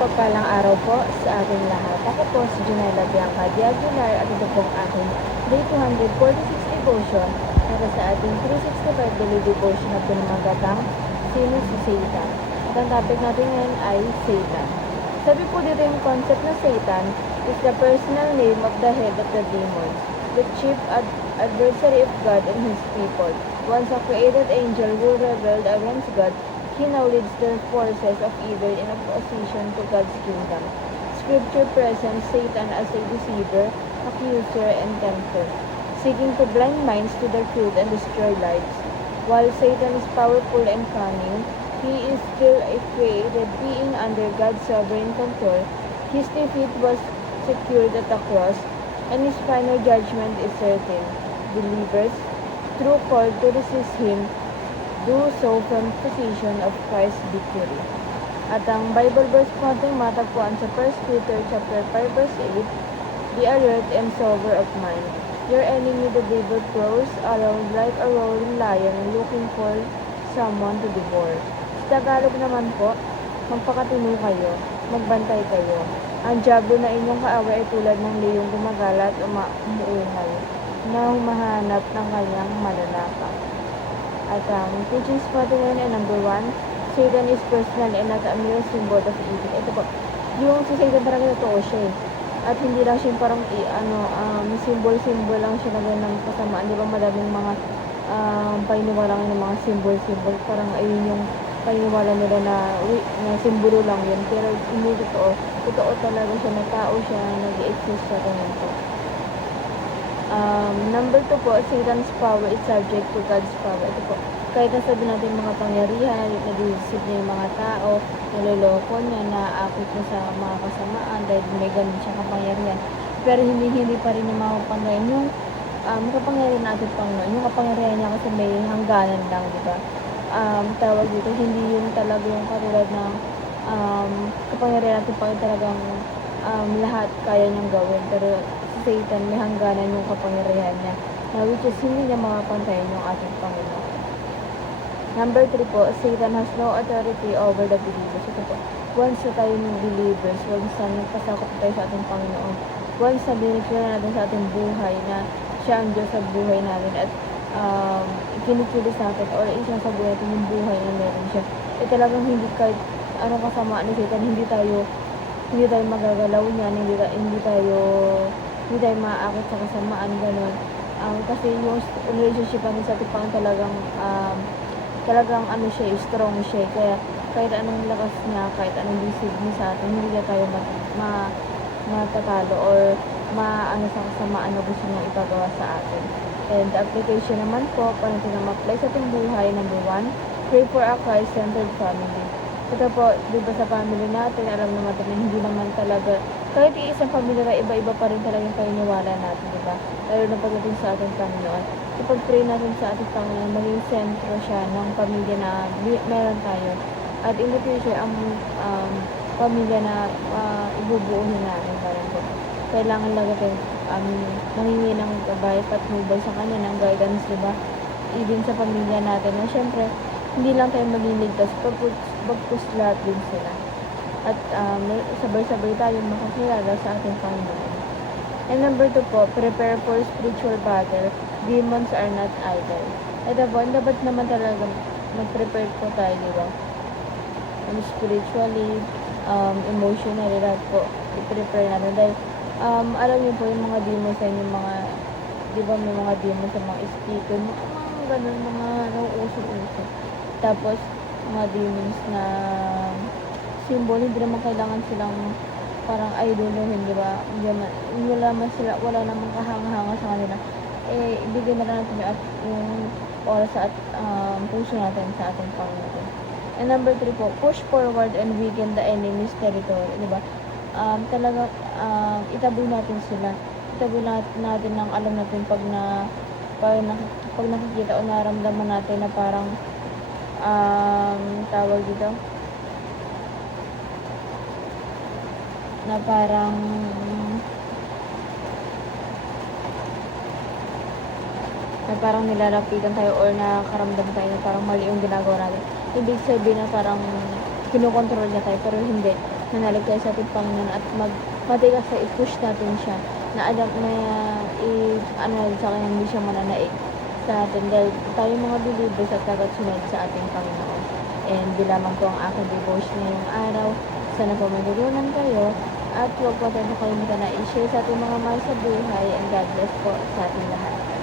mapagpalang araw po sa ating lahat. Ako po si Junella Bianca Diaguilar at ito pong ating Day 246 Devotion para sa ating 365 Daily Devotion na pinamagatang Sino si Satan? At ang topic natin ngayon ay Satan. Sabi po dito yung concept na Satan is the personal name of the head of the demons, the chief adversary of God and His people. Once a created angel who rebelled against God, he now leads the forces of evil in opposition to God's kingdom. Scripture presents Satan as a deceiver, accuser, and tempter, seeking to blind minds to the truth and destroy lives. While Satan is powerful and cunning, he is still a created being under God's sovereign control. His defeat was secured at the cross, and his final judgment is certain. Believers, through call to resist him, do so from position of Christ's victory. At ang Bible verse po natin matagpuan sa 1 Peter chapter 5 verse 8, be alert and sober of mind. Your enemy the devil prowls around like a roaring lion looking for someone to devour. Sa Tagalog naman po, magpakatino kayo, magbantay kayo. Ang diablo na inyong kaaway ay tulad ng leyong gumagalat o umuungay na humahanap ng kanyang malalakang. At ang teachings po natin ngayon ay number 1, Satan is personal and not a mere symbol of evil. Ito po, yung si Satan talaga totoo siya eh. At hindi lang siya parang symbol-symbol lang siya na ganun ng kasamaan. Di ba madaming mga paniniwala ng mga symbol-symbol. Parang ayun yung paniniwala nila na simbolo lang yun. Pero hindi totoo. Totoo talaga siya na tao siya, nag-exist siya ganun po. Number 2 po, Satan's power is subject to God's power. Ito po, kahit nasabi natin mga pangyarihan, nag-iisip niya yung mga tao, naloloko niya, naakit niya sa mga kasamaan dahil may ganun siyang kapangyarihan. Pero hindi pa rin niya makapangyarihan yung kapangyarihan natin Panginoon. Yung kapangyarihan niya kasi may hangganan lang, di ba? Tawag dito, hindi yung talaga yung katulad ng kapangyarihan natin Panginoon talagang lahat kaya niyang gawin. Pero Satan, may hangganan yung kapangyarihan niya, na which is hindi niya makapantayin yung ating Panginoon. Number 3 po, Satan has no authority over the believers. Ito po, once na tayong believers, once na nagpasakop tayo sa ating Panginoon, once na diniklara natin sa ating buhay na siya ang Diyos sa buhay natin at ikinikilis natin or isang sa buhay natin yung buhay na meron siya, talagang hindi kahit anong kasamaan ni Satan, hindi tayo magagalaw niyan, hindi tayo maaakit sa kasamaan, gano'n. Kasi yung relationship natin sa ating Panginoon talagang siya, strong siya. Kaya kahit anong lakas niya, kahit anong bisig niya sa atin, hindi na tayo matatalo or sa kasamaan na gusto niya ipagawa sa atin. And the application naman po, paano ito na ma-apply sa ating buhay, number 1, pray for a Christ-centered family. Ito po, diba sa family natin, alam naman natin na hindi naman talaga, kahit isang pamilya na iba-iba pa rin talaga yung paniniwala natin, diba? Lalo na pagdating sa ating Panginoon. Ipag-pray natin sa ating Panginoon, maging sentro siya ng pamilya na meron tayo. At in the future, ang pamilya na ibubuuhin natin parang po. Kailangan lang natin mangingi ng gabay, patnubay sa kanya ng guidance, diba? Even sa pamilya natin na syempre, hindi lang tayo maging ligtas, bagkus lahat din sila. At sabay-sabay tayong makakilala sa ating Panginoon. And number 2 po, prepare for spiritual battle. Demons are not idle. Ito po, dapat naman talaga mag-prepare po tayo, di ba? Spiritually, emotionally, lahat po, i-prepare natin. Dahil, alam niyo po, yung mga demons ay yung mga, di ba may mga demons sa mga espiritu, mga ganun, mga nauusok-usok. Tapos, mga demons na symbol, hindi naman kailangan silang parang idoluhin, di ba? Wala namang kahanga-hanga sa kanila. Ibigay na lang natin yung oras at puso natin sa ating Panginoon. And number 3 po, push forward and weaken the enemy's territory, di ba? Talaga, itaboy natin sila. Itaboy natin ng alam natin pag nakikita o naramdaman natin na parang tawag dito na parang nilalapitan tayo or nakaramdam tayo na parang mali yung ginagawa natin. Ibig sabihin na parang kinokontrol niya tayo, pero hindi. manalig tayo sa ating Panginoon at matigas na i-push natin siya na alam na ano sa kanya hindi siya mananaig sa atin dahil tayo mga believers at dapat sunod sa ating Panginoon. And di lamang po ang aking devotion ngayong araw. Sana po magulunan kayo at huwag po tayo nakalimutan na i-share sa ating mga mahal sa buhay and God bless po sa ating lahat.